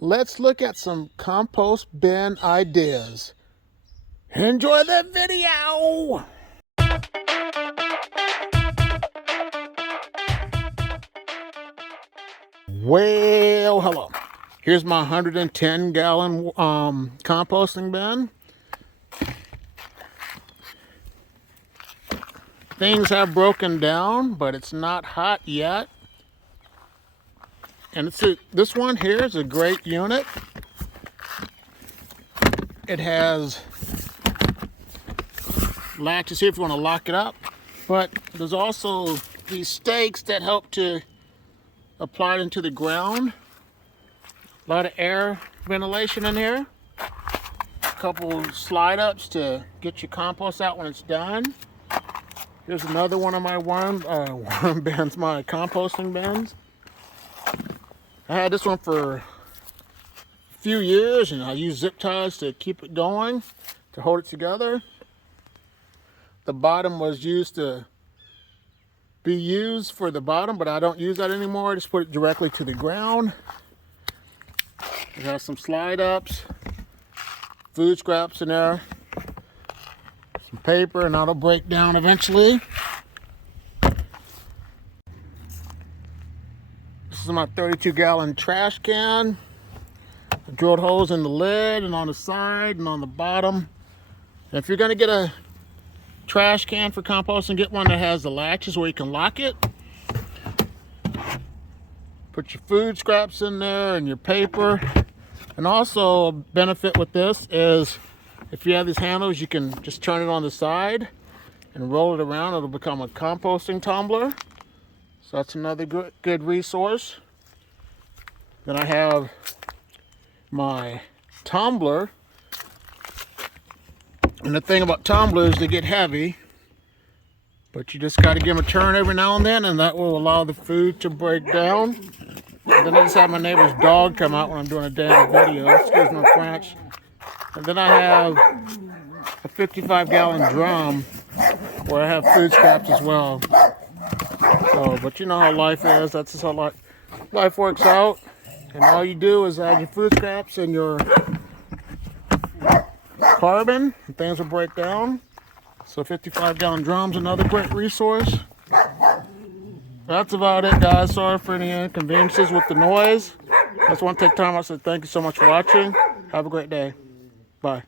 let's look at some compost bin ideas. Enjoy the video! Well, hello. Here's my 110-gallon composting bin. Things have broken down, but it's not hot yet. And this one here is a great unit. It has latches here if you want to lock it up, but there's also these stakes that help to apply it into the ground. A lot of air ventilation in here. A couple slide ups to get your compost out when it's done. Here's another one of my worm bins, my composting bins. I had this one for a few years, and I used zip ties to keep it going, to hold it together. The bottom was used for the bottom, but I don't use that anymore. I just put it directly to the ground. It has some slide ups, food scraps in there, some paper, and that'll break down eventually. This is my 32-gallon trash can. I drilled holes in the lid and on the side and on the bottom. And if you're going to get a trash can for composting, get one that has the latches where you can lock it. Put your food scraps in there and your paper. And also a benefit with this is if you have these handles, you can just turn it on the side and roll it around. It'll become a composting tumbler. So that's another good resource. Then I have my tumbler. And the thing about tumblers, they get heavy. But you just got to give them a turn every now and then, and that will allow the food to break down. And then I just have my neighbor's dog come out when I'm doing a daily video. Excuse my French. And then I have a 55-gallon drum where I have food scraps as well. So, but you know how life is. That's just how life works out. And all you do is add your food scraps and your carbon, and things will break down. So 55-gallon drum's another great resource. That's about it, guys. Sorry for any inconveniences with the noise. I just want to take time out to say thank you so much for watching. Have a great day. Bye.